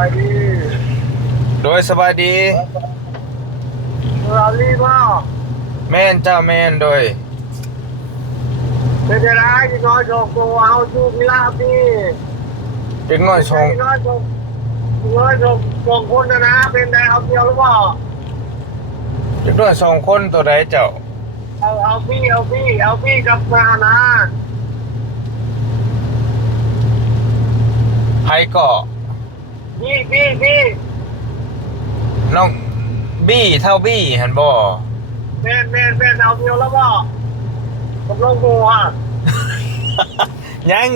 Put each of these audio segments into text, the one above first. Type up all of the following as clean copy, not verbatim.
ายดีโดยสบายดีเราลีว่าแม่นเจ้าแม่นโดยเป็นอะไรที่น้อยชงตัวเอาชูพิลาพี่เด็กน้อยชงน้อยชงน้อยชงคนนะเป็นได้เอาเดียวหรือเปล่าเด็กน้อย2 คนตัวใดเจ้าเอาพี่กับมานะไผก็พี่น้องบี้เท่าบี้หันบ่ เป็นเอาเดียวแล้วเปล่าผมลงตัว ยัง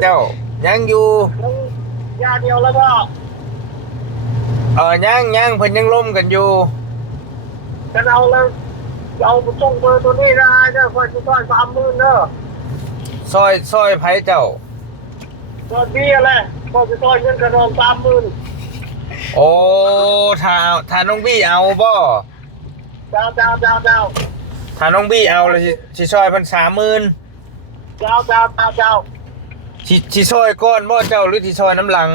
เจ้ายังอยู่ยาเดียวแล้วเปล่ายังเพิ่นยังล้มกันอยู่จะเอาแล้วเอาส่งเบอร์ตัวนี้ได้เนี่ยคอยจะต้อน30,000เนอะซอยไผเจ้าตอนนี้อะไรคอยจะต้อนเงินกระดอง30,000โอ้ถ้าน้องบี้เอาบ่เจ้าถ้าน้องบี้เอาแล้วสิซอยเพิ่น30,000เจ้าสิซอยก่อนบ่เจ้าหรือสิซอยน้ำหลัง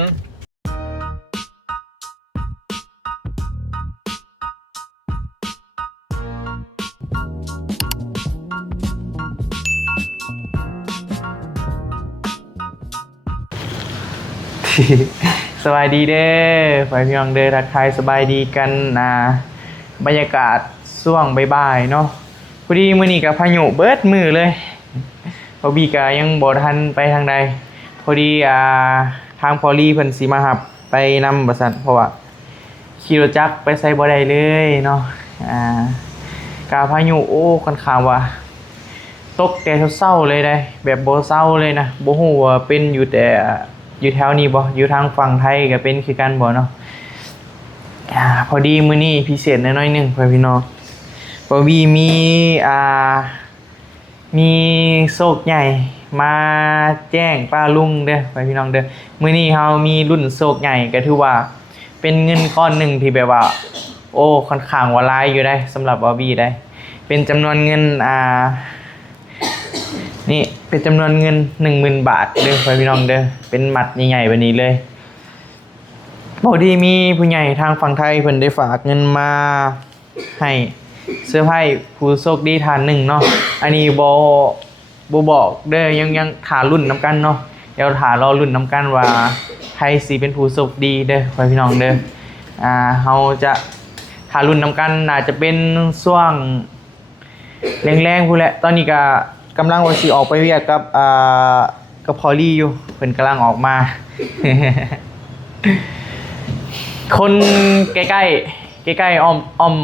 สบายดีเด้อไปพี่น้องเด้อทักทายสบายดีกันบรรยากาศช่วงบ่ายๆเนาะพอดีมื้อนี้กับพายุเบิดมือเลยพอบีก็ยังบ่ทันไปทางใดพอดีทางพอลี่เพิ่นสิมารับไปนำบ่ซั่นเพราะว่าขี่รถจักรไปใส่บ่ได้เลยเนาะกาพายุโอ้ค่อนข้างว่าตกแต่เช้าๆเลยได้แบบบ่เช้าเลยนะบ่ฮู้ว่าเป็นอยู่แต่อยู่แถวนี้บ่อยู่ทางฝั่งไทยก็เป็นคือกันบ่เนาะพอดีมื้อนี้พิเศษน้อยๆนึงเพื่อนพี่น้องบ่มีมีโชคใหญ่มาแจ้งป้าลุงเด้อเพื่อนพี่น้องเด้อมื้อนี้เฮามีรุ่นโชคใหญ่ก็ถือว่าเป็นเงินก้อนหนึ่งที่แบบว่าโอ้ค่อนข้างว่าหลายอยู่ได้สำหรับบอบบี้ได้เป็นจำนวนเงินนี่เป็นจำนวนเงิน 10,000 บาทเด้อพี่น้องเด้อเป็นหมัดใหญ่ๆแบบนี้เลยพอดีมีผู้ใหญ่ทางฝั่งไทยเพิ่นได้ฝากเงินมาให้เสื้อผ้าผู้โชคดีท่านหนึ่งเนาะอันนี้บ่บอกเด้อยังถารุ่นนำกันเนาะเดี๋ยวถารอรุ่นนำกันว่าใครสิเป็นผู้โชคดีเด้อพี่น้องเด้อเฮาจะถารุ่นนำกันน่าจะเป็นช่วงแรงๆพู้นแหละตอนนี้ก็กำลังว่าสิออกไปเวียกกับพอลลี่อยู่เพิ่นกำลังออกมา คนใกล้ๆอ้อม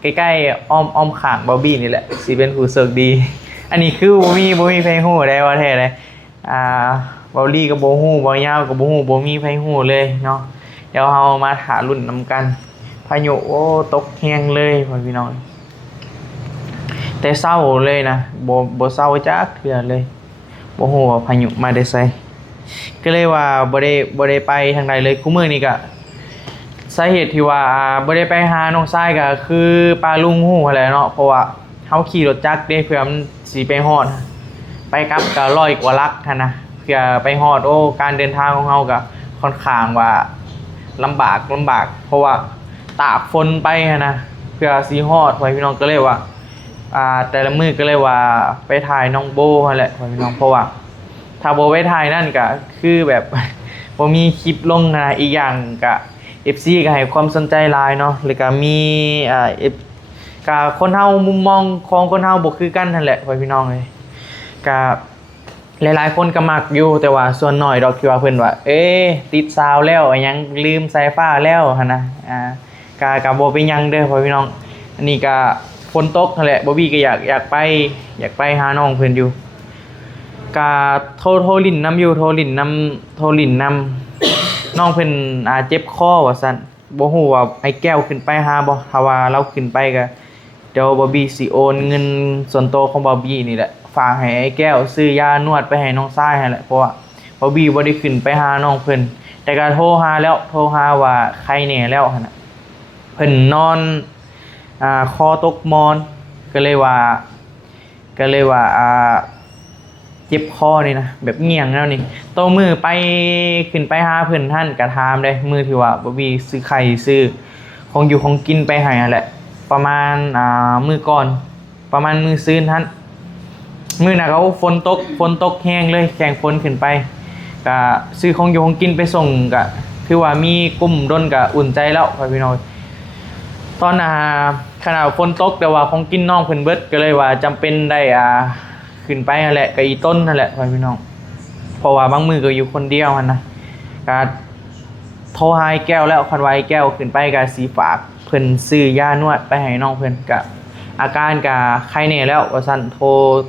ใกล้ๆอ้อมข้างบอบบี้นี่แหละสิเป็นผู้โชคดีอันนี้คือบ่มีไผฮู้ได้ว่าแท้เลยบอลลี่ก็บ่ฮู้บ่ยาวก็บ่ฮู้บ่มีไผฮู้เลยเนาะเดี๋ยวเฮามาหารุ่นนำกันพายุโอ้ตกแฮงเลยพี่น้องแต่เศร้าเลยนะบ่เศร้าจักเทื่อเลยบ่ฮู้ว่าพายุมาได้ไสก็เลยว่าบ่ได้ไปทางใดเลยคุมื้อนี้ก็สาเหตุที่ว่าบ่ได้ไปหาน้องชายก็คือป้าลุงฮู้แหละเนาะเพราะว่าเฮาขี่รถจักรเด้เพื่อมันสิไปฮอดไปกลับก็100 กว่าลักหั่นนะเพื่อไปฮอดโอ้การเดินทางของเฮาก็ค่อนข้างว่าลำบากเพราะว่าตากฝนไปหั่นนะเพื่อสิฮอดไว้พี่น้องก็เลยว่าแต่ละมื้อก็เลยว่าไปถ่ายน้องโบนั่นแหละพี่น้องเพราะว่าถ้าบ่ไปถ่ายนั่นก็คือแบบบ่มีคลิปลงนะอีกอย่างก็ FC ก็ให้ความสนใจหลายเนาะแล้วก็มีก็คนเฮามุมมองของคนเฮาบ่คือกันนั่นแหละพี่น้องเอ้ยก็หลายๆคนก็มักอยู่แต่ว่าส่วนน้อยดอกที่ว่าเพิ่นว่าติดซาวแล้วยังลืมสายฟ้าแล้วหั่นนะก็บ่เป็นหยังเด้อพี่น้องอันนี้ก็ฝนตกนั่นแหละบอบบี้ก็อยากไปหาน้องเพิ่นอยู่ก็โทรลิ้นน้ำอยู่โทรลิ้นน้ำน้องเพิ่นเจ็บคอว่าซั่นบ่ฮู้ว่าไอ้แก้วขึ้นไปหาบ่ถ้าว่าเราขึ้นไปก็เดี๋ยวบอบบี้สิโอนเงินส่วนตัวของบอบบี้นี่แหละฝากให้ไอ้แก้วซื้อยานวดไปให้น้องชายให้แหละเพราะว่าบอบบี้บ่ได้ขึ้นไปหาน้องเพิ่นแต่ก็โทรหาว่าใครแน่แล้วหั่นน่ะเพิ่นนอนคอตกมอนก็เลยว่า เจ็บคอนี่นะแบบเงี่ยงแล้วนี่โตมือไปขึ้นไปหาเพื่อนท่านกระทามได้มือที่ว่าบ่มีซื้อไข่ซื้อของอยู่ของกินไปให้แหละประมาณมือก่อนประมาณมือซื้อท่านมือน่ะเขาฝนตกแห้งเลยแข่งฝนขึ้นไปก็ซื้อของอยู่ของกินไปส่งก็ถือว่ามีกลุ่มดนก็อุ่นใจแล้วพี่น้องตอนขนาดฝนตกแต่ว่าของกินน้องเพิ่นเบิดก็เลยว่าจำเป็นได้ขึ้นไปนั่นแหละกับอีต้นนั่นแหละพี่น้องเพราะว่าบางมือก็อยู่คนเดียวมันนะก็โทรหาแก้วแล้วคันไว้แก้วขึ้นไปก็สีฝากเพิ่นซื้อยานวดไปให้น้องเพิ่นก็อาการก็ไข้แน่แล้วว่าซั่นโ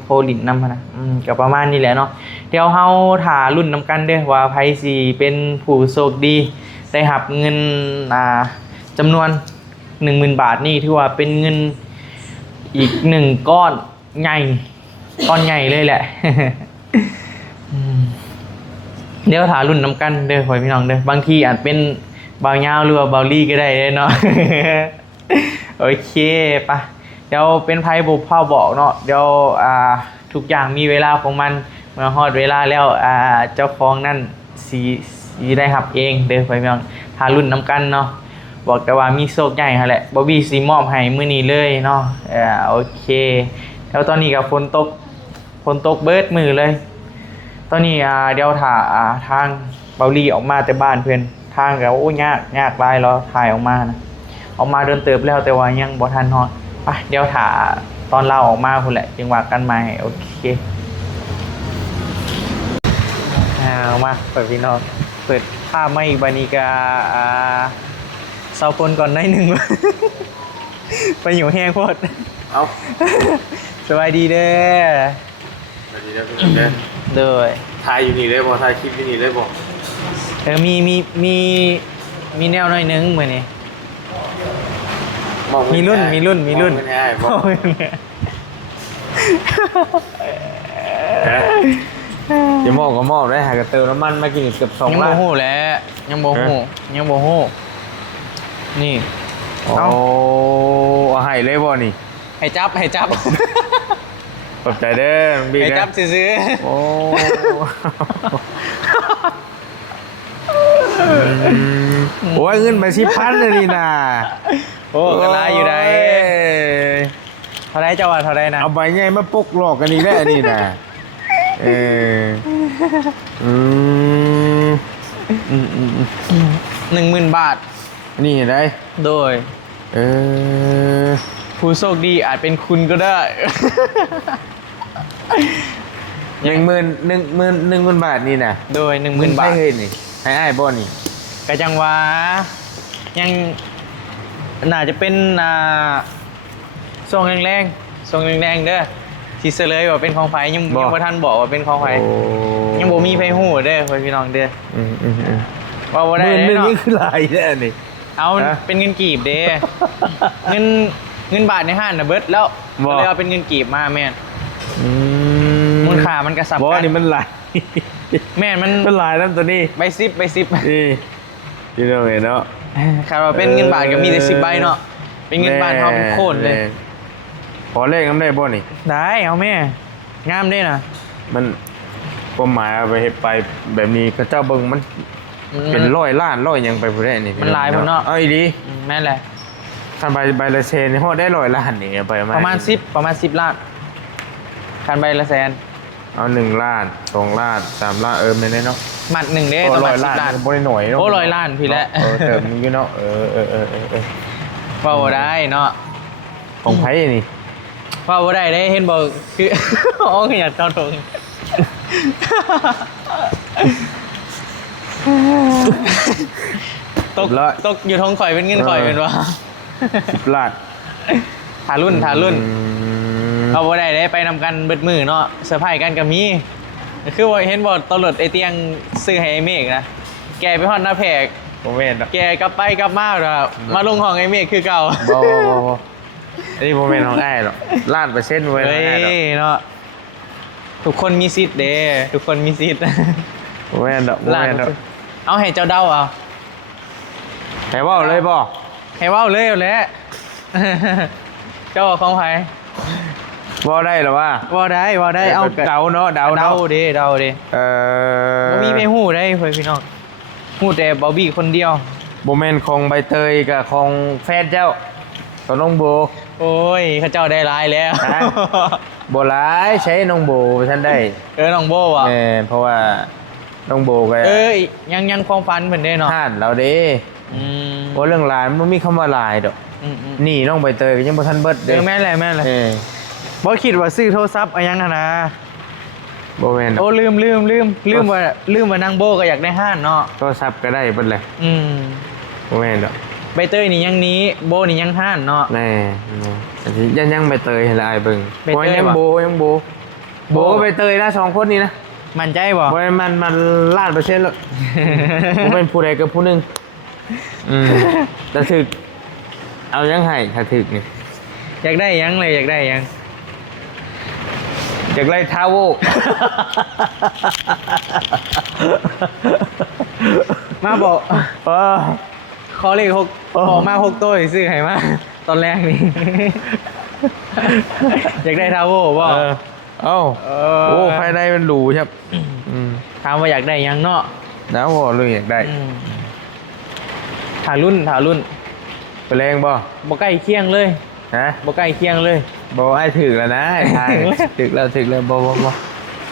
ทรลิ้นนำนะก็ประมาณนี้แหละเนาะเดี๋ยวเฮาถ่ารุ่นนำกันเด้อว่าไผสิเป็นผู้โชคดีได้รับเงินจำนวน 10,000 บาทนี่ถือว่าเป็นเงินอีก1ก้อนใหญ่ก้อนใหญ่เลยแหละ เดี๋ยวถารุ่นนำกันเด้อพี่น้องเด้อบางทีอาจเป็นเบาเงาหรือว่าเบาลี่ก็ได้เนาะ โอเคปะเดี๋ยวเป็นไพ่บุพเผาบอกเนาะเดี๋ยวทุกอย่างมีเวลาของมันเมื่อฮอดเวลาแล้วเจ้าของนั่นสีได้รับเองเด้อพี่น้องถารุ่นนำกันเนาะบอกแต่ว่ามีโชคใหญ่ฮะแหละบอบบี้สีมอบให้มื้อนี้เลยเนาะโอเคแล้วตอนนี้กับฝนตกเบิดมือเลยตอนนี้เดี๋ยวถ่าทางเบาลี่ออกมาแต่บ้านเพื่อนทางก็โอ้ยากหลายแล้วถ่ายออกมานะออกมาเดินเติบแล้วแต่ว่ายังบ่ทันฮอดไปเดี๋ยวถ่าตอนเราออกมาพุ่นแหละจังหวะกันใหม่โอเคเอามาเปิดพี่น้องเปิดภาพมาอีกบานี้ก็เซาคนก่อนได้หนึ่ง ไปอยู่แห้งโคตรเอา สบายดีเด้อสวัสดีครับพี่น้องเด้อ เด้อ ถ่ายอยู่นี่เลยบ่ถ่ายคลิปอยู่นี่เลยบ่ มีแนวหน่อยนึงเหมือนนี่ มีรุ่นไม่ได้บ่จะมองก็มองได้หากระเติมน้ำมันมากินเกือบ2 ยัง ล้า โม น โหแล้วยังโมโหนี่ เอาให้เลยบ่นี่ ให้จับ ขอบใจเด้อน้องบิ๊ก ให้จับซื้อ โอ้โอ้ยเงินไป10,000เลยนี่นะ โอ้กระไรอยู่ไหนเท่าไรเจ้าว่าเท่าไรนะ เอาใบใหญ่มาปกหลอกกันนี่แหละนี่นะ10,000 บาทนี่ได้ โดยผู้โชคดีอาจเป็นคุณก็ได้ 10,000 บาทนี่นะ โดย 10,000 บาทให้เฮ้ยนี่ให้อ้ายบ่นี่ กะจังว่ายังน่าจะเป็นทรงแรงเด้อที่เสลยว่าเป็นของไผยังบ่ทันบอกว่าเป็นของไผยังบ่มีไผฮู้เด้อพี่น้องเด้อว่าบ่ได้เนาะนี่คือหลายแท้นี่ เอาเป็นเงินกีบเด้ เงินบาทในห้างน่ะเบิดแล้วก็เลยเอาเป็นเงินกีบมาแม่นมูลค่ามันกระสับกันบ่นี่มันหลาย แม่นมันหลายแล้วตัวนี้ใบ10นี่พี่น้องเห็นเนาะ คาดว่าเป็นเงินบาทก็มีแต่10 ใบเนาะเป็นเงินบาทเฮาเป็นโคนเลยขอเลขนำได้บ่นี่ได้เอาแม่งามเด้น่ะมันความหมายเอาไปเฮ็ดไปแบบนี้เขาเจ้าเบิ่งมันเป็น100 ล้าน100หยังไปพุ่นได้นี่มันหลายพุ่นเนาะเอาอีหลีแม่นแหละคันใบละแสนนี่ฮอดได้100 ล้านนี่ไปประมาณ10 ล้านคันใบละแสนเอา1 ล้าน2 ล้าน3 ล้านแม่นเนาะหมัด1เด้ประมาณ10 ล้านบ่ได้หน่อยเนาะโอ้100 ล้านพี่แหละเติมนึงอยู่เนาะเว้าได้เนาะของไผนี่ว่าบ่ได้เห็นบอกคือ อ๋ออยากเข้าตรงตกอยู่ท้องข่อยเป็นเงินข่อยเป็นว่า10 ล้านถารุ่นเอาบ่ได้ไปนำกันเบิดมือเนาะเซอร์ไพรส์กันก็มีคือว่าเห็นบ่ตลอดไอเตียงซื้อให้ไอ้เมฆนะแกไปฮอดหน้าแพกบ่แม่นดอกแกกลับไปกลับมามาลงห้องไอ้เมฆคือเก่าบ่อันนี้โมเมนต์ของอ้ายหรอก1,000,000%เว้ยเนาะทุกคนมีสิทธิ์เด้ทุกคนมีสิทธิ์โมเมนต์ดอกเอาให้เจ้าเดาเอาให้เว้าเลยบ่ให้เว้าเลยเอาแหละเจ้าของไผ ว่าได้หรอวะ ว่าได้เอา เดาเนาะเดา เดา เนาะ เด้เดาเด้ บ่มีไปฮู้ได้เพื่อนพี่น้องฮู้แต่บอบบี้คนเดียว โบแมนของใบเตยกับของแฟนเจ้ากับน้องโบ โอ้ยเขาเจ้าได้ร้ายแล้ว ฮะ โบร้ายใช้น้องโบฉันได้ น้องโบอ่ะ เพราะว่าน้องโบก็ ยังความฝันเหมือนเด้เนาะ ท่านเราเด้ อืม เพราะเรื่องลายมันมีคำว่าลายดอก อืม นี่น้องใบเตยก็ยังบ่ทันเบิดเด้ แม่นเลยบ่คิดว่าซื้อโทรศัพท์อะยังหั่นนะ บ่แม่นดอก โอ้ลืมว่านางโบก็อยากได้ห้านเนาะ โทรศัพท์ก็ได้เบิดเลย อืม บ่แม่นดอก ใบเตยนี่ยังนี้โบนี่ยังห้านเนาะ แน่อันที่ยังใบเตยให้ละอายเบิ่ง ใบเตย โอ้ยัง วะ โบโบกับใบเตยนะ2คนนี้นะ มั่นใจบ่ บ่มันล้านเปอร์เซ็นต์แล้วบ่เป็นผู้ใดกับผู้หนึงแต่ถึกเอายังให้ถ้าถึกนี่ อยากได้ยังเลยอยากได้ยัง จากไล่ทาโว มาบอก เออ ขอเลขหกออกมา6ตัวซื้อให้มาตอนแรกนี่ อยากได้ทาวเวอร์บ่ เอ้าโอ้ภายในมันหรูครับถามว่าอยากได้ยังเนาะ น้ำหัวเลยอยากได้ ถารุ่นไปแรงบ่ บ่ใกล้เคียงเลย ฮะ บ่ใกล้เคียงเลย บ่ไอ้ถึกแล้วนะไอ้ทายถึกแล้วบ่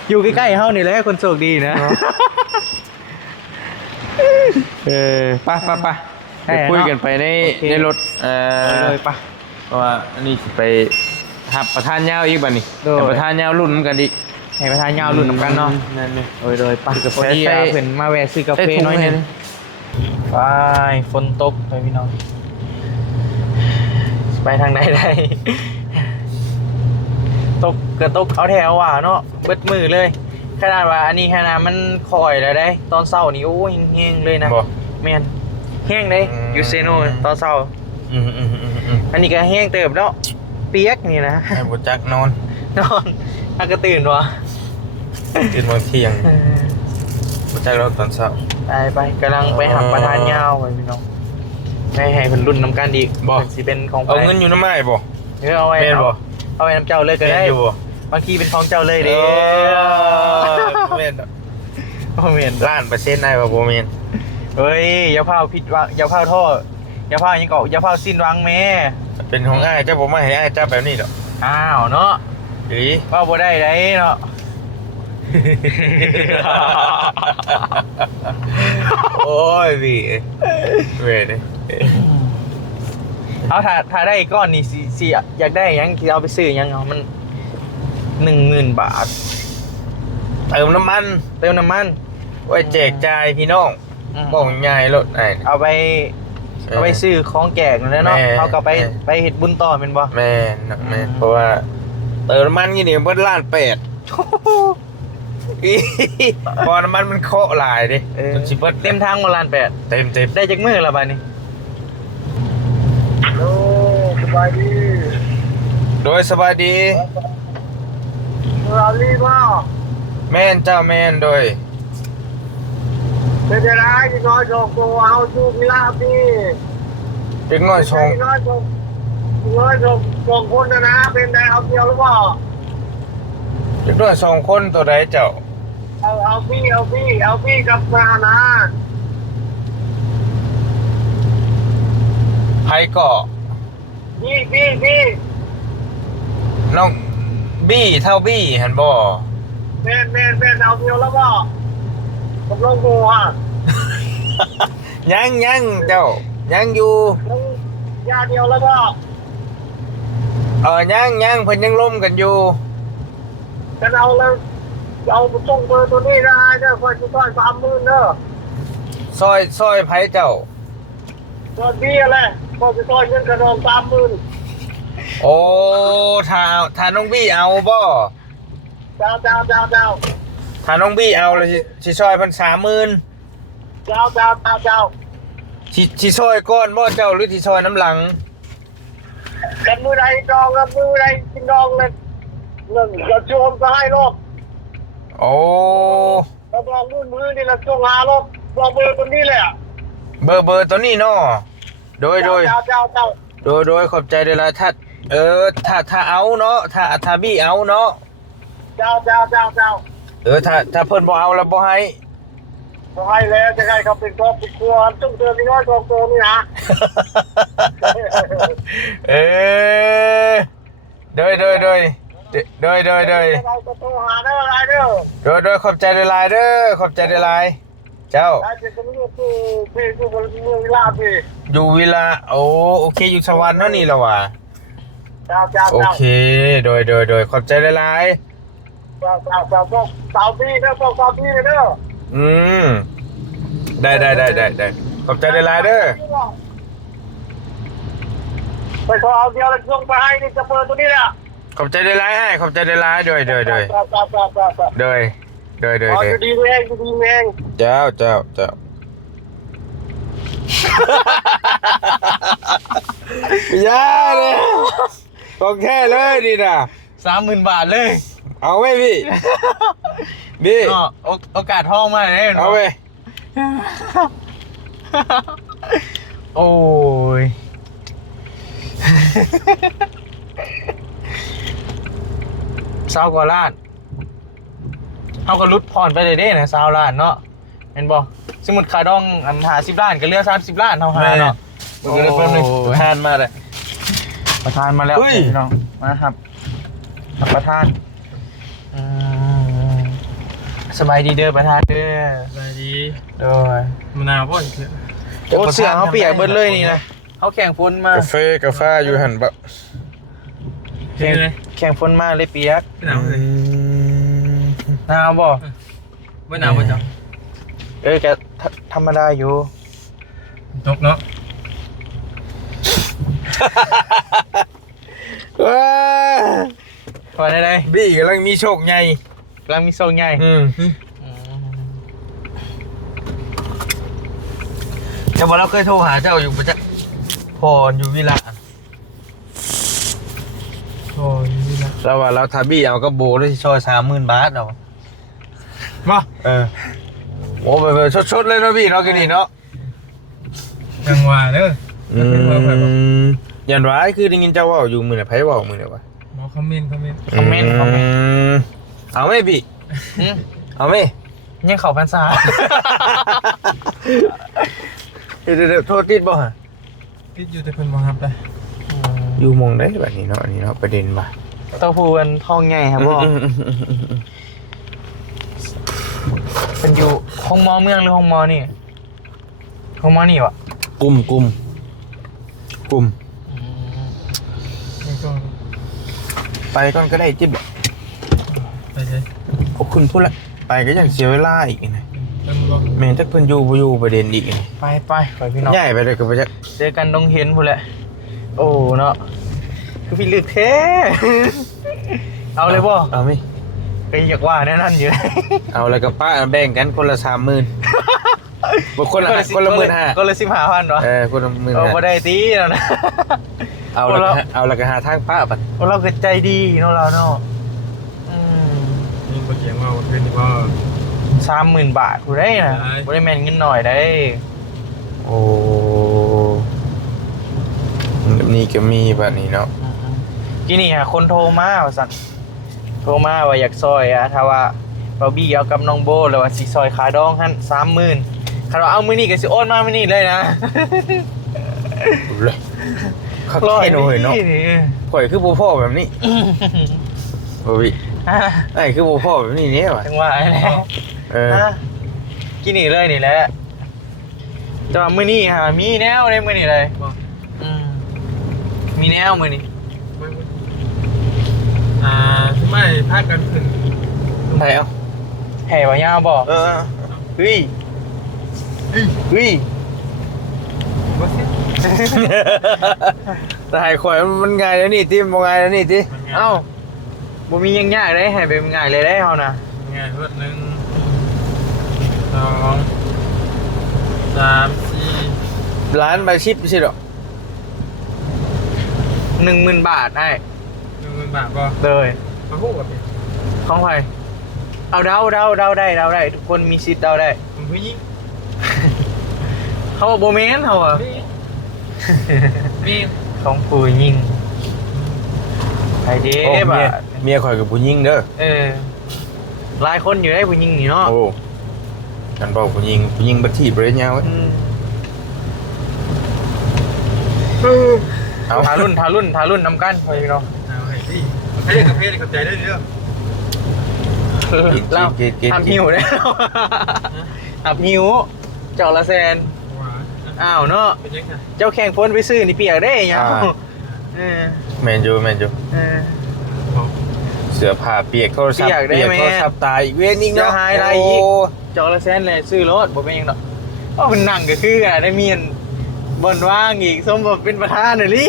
อยู่ใกล้ๆเฮานี่แหละคนโชคดีนะ ไปไปคุยกันไปในรถเลยปะ เพราะว่าอันนี้ไปหับประธานยาวอีกบัดนี้ โดย แต่ประธานยาวรุ่นกันอีก ให้ประธานยาวรุ่นนำกันเนาะ นั่นเลย โดยปะ ซื้อกาแฟ พอดี ใส่ เพิ่นมาแวะซื้อกาแฟน้อยหนึงไปฝนตกไปพี่น้องไปทางไหนได้ ตกกระตกเอาแถวว่ะเนาะเบิดมือเลยขนาดว่าอันนี้ขนาดมันคอยแล้วได้ ตอนเช้านี่โอ้ยแห้งๆเลยนะ บ่ แม่นแห้งเลยยูเซโนตอนเช้าอันนี้ก็แห้งเติบเนาะเปียกนี่นะ ให้บ่จักนอน นอนถ้าก็ตื่นวะ ตื่นวันเที่ยงบ่จักรถตอนเช้า ไปกำลังไปหักประธานยาวไปพี่น้องให้เพิ่นรุ่นนำกันอีก บ่ สิเป็นของ เอาเงินอยู่น้ำไม้บ่ เอาไว้ แม่นบ่ เอาไว้น้ำเจ้าเลยก็ได้ แม่นอยู่บ่ บางทีเป็นของเจ้าเลยเด้ แม่นดอก บ่แม่น ล้านเปอร์เซ็นต์ได้บ่บ่แม่น เฮ้ยอย่าเผาผิดหวังอย่าเผาโทษอย่าเผายังเกาะอย่าเผาสิ้นหวังแม่ เป็นของอ้ายเจ้าบ่มาให้อ้ายจับแบบนี้ดอก อ้าวเนาะ อี ว่าบ่ได้ได้เนาะ โอ้ยพี่เว้ยนี่ เอาถ้าได้ก้อนนี่สิอยากได้หยังสิเอาไปซื้อหยังเอามัน 10,000 บาท เติมน้ำมัน เติมน้ำมัน ไว้แจกจ่ายพี่น้องบอกง่ายๆรถอ้าย เอาไปซื้อของแจกนั่นแหละเนาะ แม่ เขาก็ไปเฮ็ดบุญต่อแม่นบ่ แม่นแม่นเพราะว่าเติมน้ำมันนี่เบิดล้าน8อีพอน้ำมันมันเคาะหลายดิจนสิเบิด เต็มทางบ่ล้าน เต็ม 8ได้จักมื้อละบัดนี้ โอ้สบายดี โดยสบายดี เราลีว่า แม่นเจ้าแม่นโดย เป็นอะไรที่น้อยชมตัวเอาชูกีฬาพี่ เด็กน้อยชง น้อยชมสองคนนะเป็นได้เอาเดียวหรือเปล่า เด็กน้อย2คนตัวใดเจ้า เอาพี่กับมานะ ไผก็ พี่ น้องบี้เท่าบี้หันบ่ แม่เอาเดียวแล้วก็ผมลงโบอ่ะ ยังเจ้ายังอยู่ ยาเดียวแล้วก็ ยังเพิ่นยังล้มกันอยู่ กันเอาแล้วเอาส่งเบอร์ตัวนี้นะเนี่ยคอยจะต้อน30,000เนอะ ซอยไผเจ้า ตอนพี่อะไรคอยจะต้อนเงินกระดอง30,000 โอ้ถ้าน้องบี้เอาบ่ เจ้า ถ้าน้องบี้เอาแล้วสิซอยเพิ่น30,000 เจ้า สิซอยก้อนบ่เจ้าหรือสิซอยน้ำหลัง กันมือใดดองกันมือใดกินดองเลยเรื่องจะชมก็ให้โลก โอ้ เราลองมือนี่ละช่วงหาโลกลองเบอร์ตัวนี้เลยอ่ะ เบอร์ตัวนี้เนาะโดย เจ้า โดยขอบใจเด้อล่ะถ้ ถ้าเอาเนาะถ้าบี้เอาเนาะ เจ้าถ้าเพิ่นบ่เอาแล้วบ่ให้ ขอให้แล้วจะให้เขาเป็นครอบเป็นครัวต้องเจอพี่น้อยกองโตนี่นะ เออโดย ได้ก็โทรหาได้อะไรเด้อ โดยขอบใจหลายๆเด้อขอบใจหลายๆเจ้า ได้จะเป็นลูกพี่ลูกเมืองลาพี่ อยู่วิลาโอเคอยู่สวรรค์เนาะนี่แล้วว่ะ เจ้า โอเคโดยขอบใจหลาย เจ้าสาวพี่เด้อพวกสาวพี่เด้อ ๆได้ขอบใจหลายๆเด้อ ไปขอเอาเดียวแล้วส่งไปให้นี่จะเปิดตัวนี้แหละ ขอบใจหลายๆให้ขอบใจหลายๆโดย เจ้า ขออยู่ดีแม่งเจ้าอย่าเลยต้องแค่เลยดิน่ะ 30,000 บาทเลย เอาไว้พี่พี่ ก็โอกาสทองมาเลย เอาไว้ โอ้ย 20 กว่าล้านเขาก็ลดผ่อนไปเลยเด้นะ20 ล้านเนาะเห็นบ่สมมุติค่าดองอัน50 ล้านก็เหลือ30 ล้านเท่าหาเนาะ มันก็ได้แป๊บนึงทานมาเลย ประธานมาแล้ว เฮ้ย พี่น้องมาครับประธานอืมสบายดีเด้อประธานเด้อ สวัสดี โดย มะนาวพ่อเถอะ โอ้เสื้อเขาเปียกเบิดเลยนี่นะเขาแข่งฝนมาก าแฟอยู่หันบะ แข่งฝนมากเลยเปียก ไม่หนาวเลย หนาวบ่ ไม่หนาวป่ะจ๊ะ แกธรรมดาอยู่ ตกเนาะ พอได้เลย บี้กำลังมีโชคใหญ่ กำลังมีโซ่ใหญ่ จะบอกเราเคยโทรหาเจ้าอยู่ปะจ๊ะพรอยู่วิลา โอ้ยนี่นะ เราว่าเราทาบี้เอาก็โบด้วยช่อย30,000 บาทเอา มา โอ้ไปชดเลยเนาะพี่เนาะกินนี่เนาะ จังหวะเด้อ ยันร้ายคือได้ยินเจ้าว่าอยู่มือไหนไพ่ว่ามือไหนวะ หมอคอมเมนต์ เอาไหมพี่เอาไหม ยังเข่าพันษา เดี๋ยวโทษติดบ่ฮะ คิดอยู่แต่คนบังคับได้ อยู่มองได้แบบนี้เนาะอันนี้เนาะประเด็นป่ะ เต้าหู้มันทองใหญ่ครับพ่อเป็นอยู่ห้องมอเมืองหรือห้องมอนี่ห้องมอนี่วะ กลุ่ม แล้วก็ ไปก่อนก็ได้จิ๊บ ไปใช่ ขอบคุณพูดละไปก็ยังเสียเวลาอีกนะ แล้วมึงก็ แม่ถ้าเพิ่นอยู่บ่อยู่ประเด็นอีกนะ ไปพี่น้อง ใหญ่ไปเลยก็บ่จะ เจอกันดงเห็นพูดแหละโอ้เนาะคือพี่ลึกแท้เอาเลยบ่ เอาไหม ก็อยากว่าแน่นั่นอยู่ เอาแล้วก็ป้าแบ่งกันคนละ 30,000บ่คนละ15,000 ก็เลย15,000วะ คนละ15,000 เอาบ่ได้ตีแล้วนะ เอาแล้วก็หาทางป้าบัด เราก็ใจดีเนาะเราเนาะนี่คนเขียนว่าเป็นว่า 30,000 บาทกูได้นะบ่ได้แม่นเงินหน่อยได้ โอ้นี่ก็มีแบบนี้เนาะ กี่นี่ฮะคนโทรมาว่าสั่นโทรมาว่าอยากซอยอะถ้าว่าบาบี้เอากับน้องโบแล้วว่าสิซอยขาดองหั่น30,000ถ้าเราเอามื้อนี้ก็สิโอนมามื้อนี้เลยนะ เลยเขาแค่หนูเนาะข่อยคือบ่พ่อแบบนี้โอ้ยไอ้คือบ่พ่อแบบนี้เนี่ยว่ะ จังหวะนี่แหละกี่นี่เลยนี่แหละแต่ว่ามื้อนี้ฮะมีแนวเลยมื้อนี้เลยมีแนวมื้อนี้ ทำไมพากันขึ้น ไทยเอา แห่ว่ายาวบ่เฮ้ย ว่าสิ แต่ให้ข่อยมันง่ายแล้วนี่ติบ่ง่ายแล้วนี่ติ เอ้าบ่มียังยากได้ให้ไปง่ายเลยได้เฮานะ ง่ายเพื่อน1 2 3 4 ร้านใบชิปใช่หรอ 10,000 บาทได้ 10,000 บาทก็ เลย มาพูดกับเนี่ย ของใครเอาเดาได้ทุกคนมีสิทธิ์เดาได้ ผมผู้หญิง เขาบอกโบเมนเขาอ่ะ มี ของผู้ยิง ไอเด้ โอ้ บ่ะ เมียข่อยกับผู้หญิงเด้อ หลายคนอยู่ได้ผู้หญิงนี่เนาะ โอ้กันบอกผู้หญิงบัดทีบเลยยาว เอา ทารุ่นนำกันไปเนาะ เอาให้พี่ให้กับเพศเข้าใจได้เด้อ เล่าทำหิวได้อับหิวเจ้าละแซน ว่า อ้าวเนาะ เป็นยังไง เจ้าแข่งพ้นไปซื้อนี่เปียกได้ยังแมนยูเสื้อผ้าเปียกโทรศัพท์เปียกโทรศัพท์ตายอีกเว้นอีก จะ เนาะ หายไรอีกเจ้าละแซนเลยซื้อรถบ่เป็นยังดอกว่ามันนั่งก็คือกันได้เมียนบนว่างอีกสมบัติเป็นประธานเลยนี่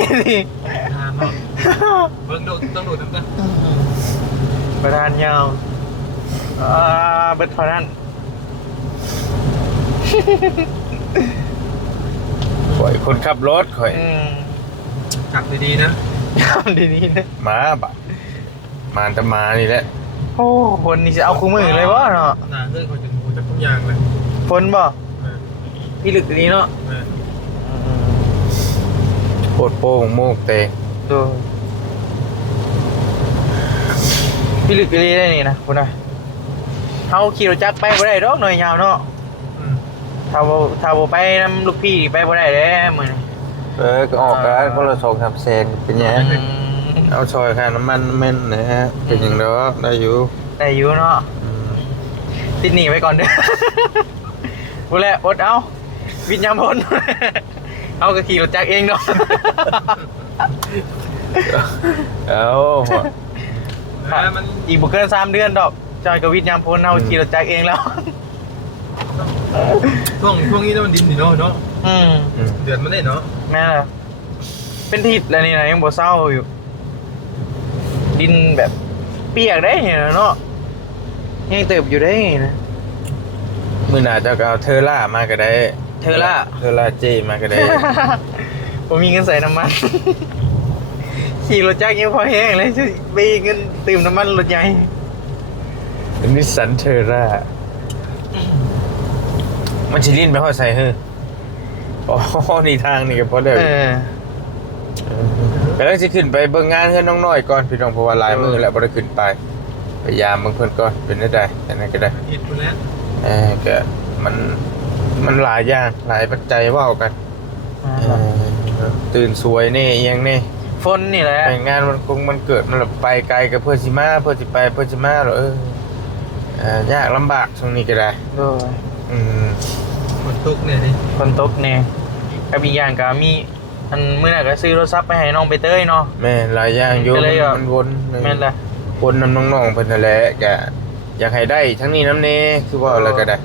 เบิ่งดูต้องดูน้ำกัน ประธานยาวเบิดเท่านั้น ข่อยคนขับรถข่อย จับดีๆนะ ทำดีๆนะ มาบะมาจะมานี่แหละ โอ้คนนี่จะเอาคู่มือเลยวะเนาะ หนาเรื่องคนจะมูจักทุกอย่างเลย คนบ่พี่ลึกนี้เนาะ โคตรโป้งโมกเตง ดูพี่ลึกนี้ได้นี่นะคุณนะเขาขี่รถจักรไปบ่ได้ดอกหน่อยยาวเนาะถ้าบ่ไปนำลูกพี่ไปบ่ได้เด้มื้อนี้ ก็ออกกันคนละ2-3 เซนเป็นยังเอาซอยค่าน้ำมันแม่นนะฮะเป็นอย่างเด้อได้อยู่ ได้อยู่เนาะติดหนีไว้ก่อนเด้อบ่แลอดเอาวิญญาณพ้นเอาก็ขี่รถจักรเองเนาะ เอา มัน อีกบ่เกิน3 เดือนดอกจอยกับวิญญาณพ้นเอาขี่รถจักรเองแล้ว ช่วงนี้มันดินนี่เนาะ เดือนมันได้เนาะ แม่ล่ะเป็นทิศแล้วนี่นะยังบ่เศร้าอยู่ ดินแบบเปียกได้เห็นเนาะยังเติบอยู่ได้นะ มื้อหน้าเจ้าก็เอาเทอร่ามาก็ได้ เทอร่า เจมาก็ได้ ผมมีเงินใส่น้ำมัน ขี่รถจักรยังพอแห้งเลยจะไปเงินตื่มน้ำมันรถใหญ่ นิสสันเทอร่ามันชิลินไปห้อยใส่เฮ้ออ๋อนี่ทางนี่ก็พอได้แต่แล้วจะขึ้นไปเบิ่งงานเพื่อนน้องน้อยก่อนพี่น้องเพราะว่าหลายมือแล้วบ่ได้ขึ้นไปพยายามเบิ่งเพิ่นก่อนเป็นได้แต่นั้นก็ได้ อิดไปแล้ว ก็มันหลายอย่างหลายปัจจัยว่ากันตื่นสวยแน่เอียงแน่ ฝนนี่แหละ แต่งานมันเกิดมันแบบไปไกลกับเพื่อนสิมาเพื่อนสิไปเพื่อนสิมาหรอยากลำบากช่วงนี้ก็ได้ ฝนตกเนี่ยดิ ฝนตกเนี่ยกับอีกอย่างก็มีอันมื้อนั้นก็ซื้อโทรศัพท์ไปให้น้องไปเต้ยเนาะ แม่หลายอย่างอยู่ ก็เลยแบบ มันวน แม่นล่ะ วนนำน้องๆเพิ่นนั่นแหละก็อยากให้ได้ทั้งนี้น้ำเน่คือว่าแล้วก็ได้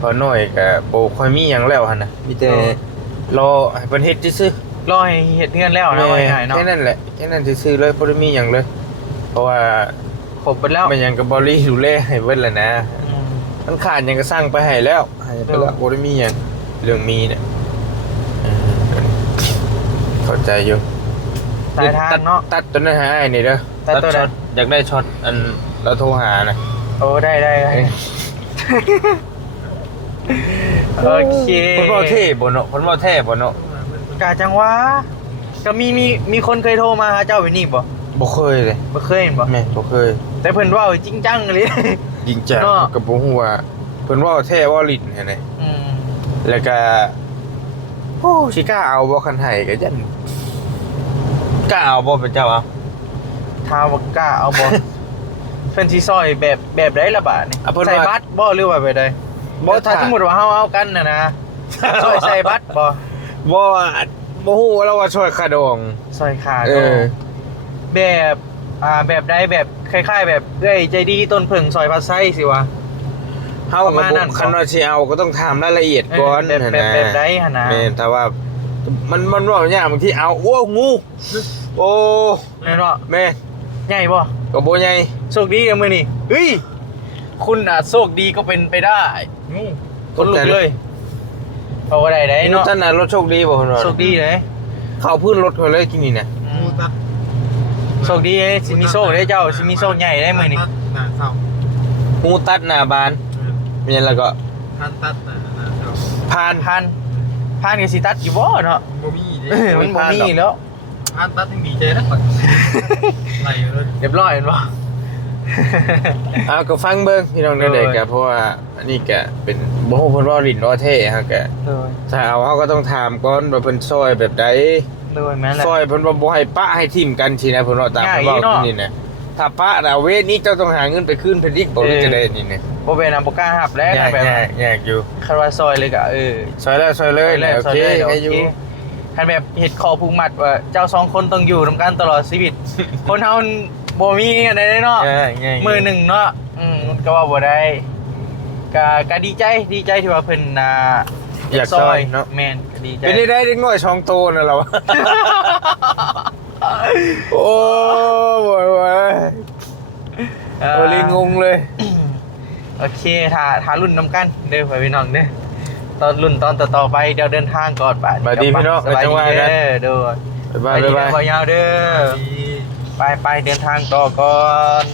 พอน้อยก็บ่ค่อยมีหยังแล้วหั่นน่ะมีแต่รอให้เพิ่นเฮ็ดซื่อ รอให้เฮ็ดเฮือนแล้วนะว่าง่ายๆเนาะ แค่นั้นแหละแค่นั้นซื่อๆเลยบ่ได้มีหยังเลย เพราะว่า ครบไปแล้ว มันหยังก็บ่รีดูแลให้เบิดแล้วนะมันขาดหยังก็สั่งไปให้แล้วให้ไปแล้วบ่ได้มีหยังเรื่องมีเนี่ยเข้าใจอยู่ สายทางเนาะ ตัดตัวนั้นให้นี่เด้อ ตัดตัวไหน ช็อตอยากได้ช็อตอันเราโทรหานะ โอ้ได้โอเค คนว่าเท่บ่เนาะคนว่าแท้บ่เนาะ กาจังวะก็มีคนเคยโทรมาหาเจ้าอยู่นี่บ่ บ่เคยเลย บ่เคยเห็นบ่ แม่บ่เคย แต่เพิ่นเว้าจริงจังเลย ยิงจัง เนาะ ก็บ่ฮู้ว่าเพิ่นว่าแท้ว่าลิ้นแฮ่นี่แล้วก็โอ้สิกล้าเอาบ่คันให้ก็ยันกล้าเอาบ่เป็นเจ้าเอา ท้าวบ่กล้าเอาบ่ เพิ่นสิซอยแบบใดล่ะบาดนี่ อ่ะเพิ่นว่า ใส่บัตรบ่หรือว่าแบบใด บ่ ถ้า ถ้า สมมุติว่าเฮาเอากันน่ะนะซอยใส่บัตรบ่ บ่บ่ฮู้แล้วว่าช่วยขาดอง ซอยขาด เออ แบบแบบใดแบบคล้ายๆแบบเอ้ยใจดีต้นเพิ่งซอยพัดไส้สิวะ เฮา ป ก็ ระมาณนั้น คันว่าสิเอาก็ต้องถามรายละเอียดก่อน แบบใดหั่นนะ แม่นแต่ว่ามันว่ายากบางทีเอาโอ้งูโอ้ แม่นบ่ แม่ ใหญ่บ่ ก็บ่ใหญ่ โชคดีกับมื้อนี้เฮ้ยคุณอาจโชคดีก็เป็นไปได้ งู คนลุกเลยเอาบ่ได้เด้ เนาะ เนาะ ท่านน่ะรถโชคดีบ่เพิ่นว่า โชคดีเลย เข้าพื้นรถเพิ่นเลยกินนี่น่ะ งูตัด โชคดีเด้สิมีโชคได้เจ้าสิมีโชคใหญ่ได้มื้อนี้ หนาเศร้า งูตัดหน้าบ้านแม่นแล้วก็ ทันตัดหนาเศร้า ผ่าน ผ่านก็สิตัดอยู่บ่เนาะ บ่มีดิ มันบ่มีแล้ว ผ่านตัดยังดีใจนะก่อนไหลเลย เรียบร้อยเห็นบ่ เอาก็ฟังเบิ่งพี่น้องเด็กๆก็เพราะว่าอันนี้ก็เป็นบ่ฮู้เพิ่นว่าลิ้นว่าเท่ฮะก็ โดย ถ้าเอาเฮาก็ต้องถามก่อนว่าเพิ่นซอยแบบใด โดยแม่นแหละ ซอยเพิ่นว่าบ่ให้ปะให้ทิ่มกันทีนะเพิ่นว่าตามเพิ่นเว้า ง่ายอีกเนาะ ที่นี่นะถ้าปะน่ะเวทนี้เจ้าต้องหาเงินไปคืนเพิ่นอีกบ่รู้จะได้นี่นะ บ่เป็นบ่กล้าหับแล้ว ยาก แบบ ยากอยู่ คันว่าซอยเลยก็ซอยแล้วซอยเลยแหละโอเคให้อยู่ คันแบบเฮ็ดคอผูกมัดว่าเจ้าสองคนต้องอยู่นำกันตลอดชีวิต คนเฮาบ่มีอันใดเนาะ มือหนึ่งเนาะมันก็ว่าบ่ได้ก็ดีใจที่ว่าเพิ่นอยากซอยเนาะ แม่นก็ดีใจ เป็นได้เด็กน้อยช่องโตน่ะเรา โอ้โว้ยโอลิงงเลย โอเคถ้ารุ่นน้ำกันเด้อพี่น้องเด้อตอนรุ่นตอนต่อๆไปเดี๋ยวเดินทางก่อนไป สวัสดีพี่น้อง สบาย จังหวะ ดี นั้น เด้อ บ๊ายบาย ไปยาวเด้อไปเดินทางต่อก่อน